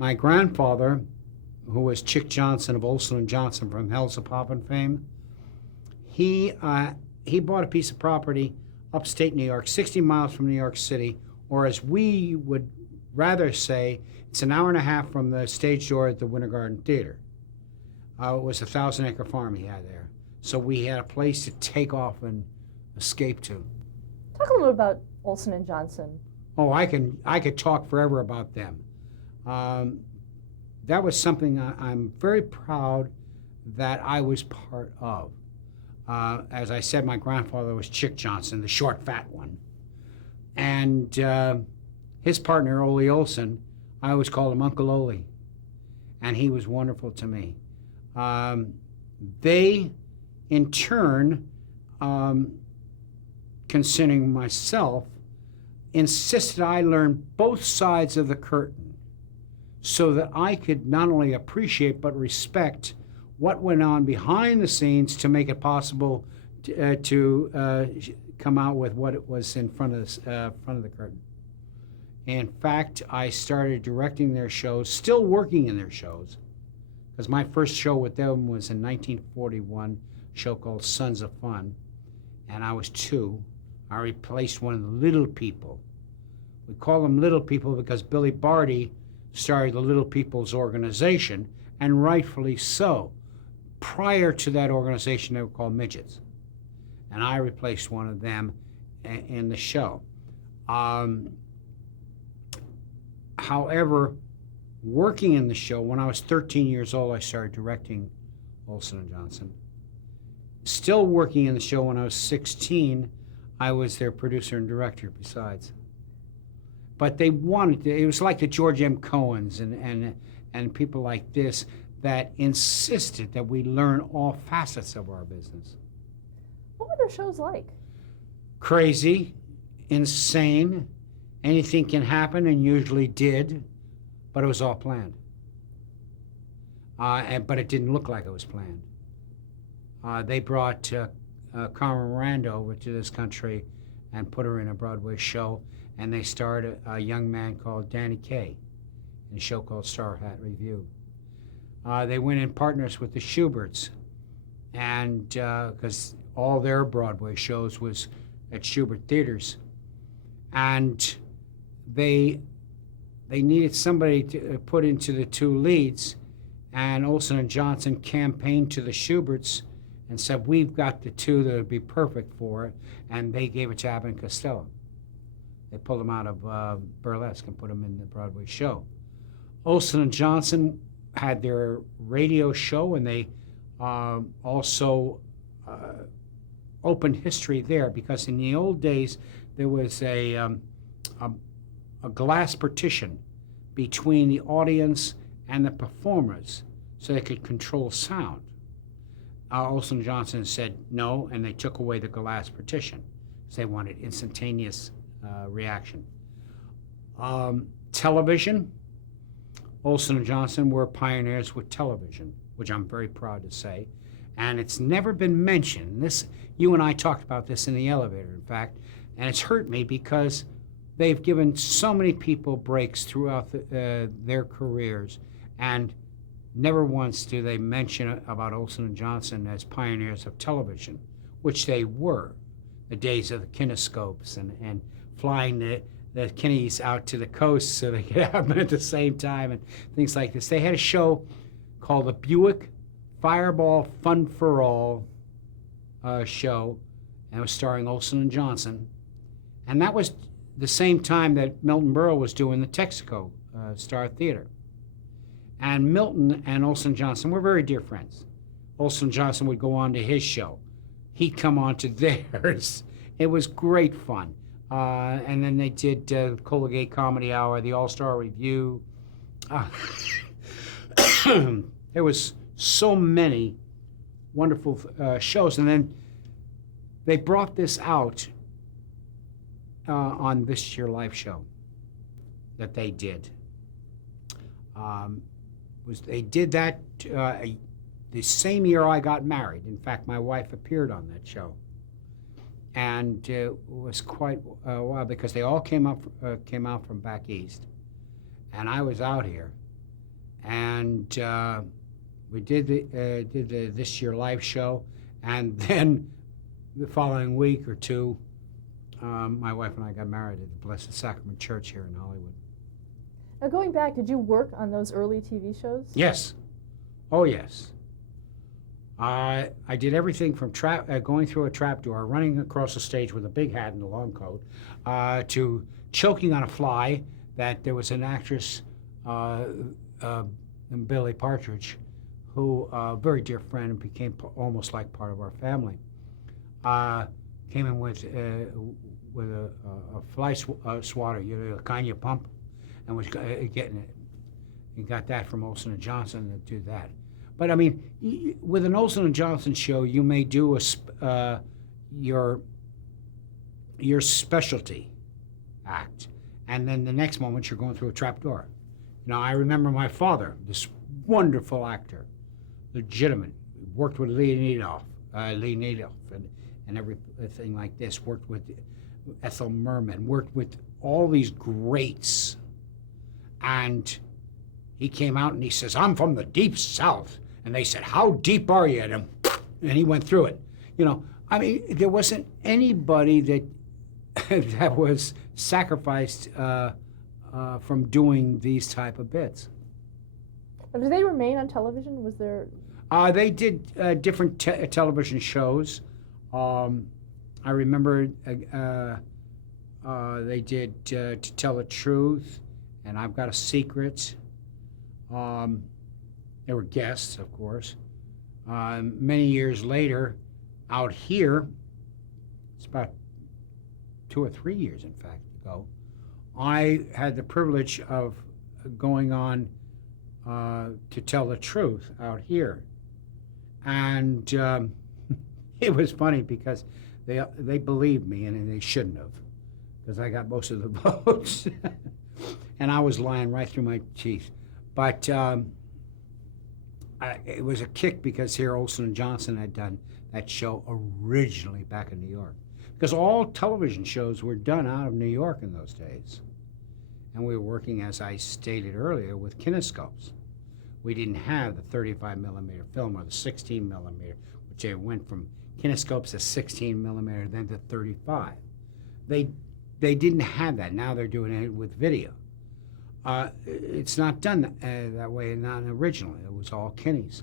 My grandfather, who was Chic Johnson of Olson and Johnson from Hells of Poppin fame, he bought a piece of property upstate New York, 60 miles from New York City, or as we would rather say, it's an hour and a half from the stage door at the Winter Garden Theater. It was a 1,000-acre farm he had there, so we had a place to take off and escape to. Talk a little about Olson and Johnson. Oh, I could talk forever about them. That was something I'm very proud that I was part of. As I said, my grandfather was Chic Johnson, the short, fat one. And his partner, Ole Olson, I always called him Uncle Ole. And he was wonderful to me. They, in turn, concerning myself, insisted I learn both sides of the curtain so that I could not only appreciate but respect what went on behind the scenes to make it possible to come out with what it was in front of the curtain. In fact, I started directing their shows, still working in their shows, because my first show with them was in 1941, a show called Sons of Fun, and I was 2. I replaced one of the Little People. We call them Little People because Billy Barty started the Little People's organization, and rightfully so. Prior to that organization, they were called Midgets, and I replaced one of them in the show. However, working in the show, when I was 13 years old, I started directing Olson and Johnson. Still working in the show when I was 16, I was their producer and director besides. But they wanted to, it was like the George M. Cohens and people like this that insisted that we learn all facets of our business. What were their shows like? Crazy, insane, anything can happen, and usually did, but it was all planned. But it didn't look like it was planned. They brought Carmen Miranda over to this country and put her in a Broadway show, and they starred a young man called Danny Kaye in a show called Star Hat Review. They went in partners with the Shuberts, and because all their Broadway shows was at Shubert theaters, and they needed somebody to put into the 2 leads, and Olson and Johnson campaigned to the Shuberts and said, we've got the 2 that would be perfect for it, and they gave it to Abbott and Costello. They pulled them out of burlesque and put them in the Broadway show. Olson and Johnson had their radio show, and they also opened history there, because in the old days there was a glass partition between the audience and the performers so they could control sound. Olson and Johnson said no, and they took away the glass partition because they wanted instantaneous reaction. Television, Olson and Johnson were pioneers with television, which I'm very proud to say, and it's never been mentioned. This, you and I talked about this in the elevator, in fact, and it's hurt me because they've given so many people breaks throughout their careers, and never once do they mention about Olson and Johnson as pioneers of television, which they were. The days of the kinescopes and flying the kiddies out to the coast so they could have them at the same time and things like this. They had a show called the Buick Fireball Fun for All show, and it was starring Olson and Johnson. And that was the same time that Milton Berle was doing the Texaco Star Theater. And Milton and Olson Johnson were very dear friends. Olson Johnson would go on to his show. He'd come on to theirs. It was great fun. And then they did Colgate Comedy Hour, the All-Star Review. There was so many wonderful shows. And then they brought this out on This Your Life show that they did. They did that the same year I got married. In fact, my wife appeared on that show. And it was quite a while because they all came out from back east. And I was out here. and we did the This Year Live show, and then the following week or two, my wife and I got married at the Blessed Sacrament Church here in Hollywood. Now, going back, did you work on those early TV shows? Yes. Oh, yes. I did everything from going through a trapdoor, running across the stage with a big hat and a long coat, to choking on a fly. That there was an actress, Billy Partridge, who a very dear friend and became almost like part of our family. Came in with a fly swatter, the kind you pump, and was getting it. He got that from Olson and Johnson to do that. But I mean, with an Olson and Johnson show, you may do your specialty act, and then the next moment you're going through a trap door. I remember my father, this wonderful actor, legitimate, worked with Lee Needolf, and everything like this. Worked with Ethel Merman, worked with all these greats, and he came out and he says, "I'm from the deep South." And they said, "How deep are you?" And he went through it. I mean, there wasn't anybody that that was sacrificed from doing these type of bits. Now, did they remain on television? Was there? They did different television shows. I remember they did To Tell the Truth, and I've Got a Secret. There were guests, of course. Many years later, out here, it's about 2 or 3 years, in fact, ago, I had the privilege of going on To Tell the Truth out here. And it was funny because they believed me, and they shouldn't have, because I got most of the votes. And I was lying right through my teeth. But it was a kick because here Olson and Johnson had done that show originally back in New York. Because all television shows were done out of New York in those days. And we were working, as I stated earlier, with kinescopes. We didn't have the 35 millimeter film or the 16 millimeter, which they went from kinescopes to 16 millimeter, then to 35. They didn't have that. Now they're doing it with video. It's not done that way, not originally. It was all kines.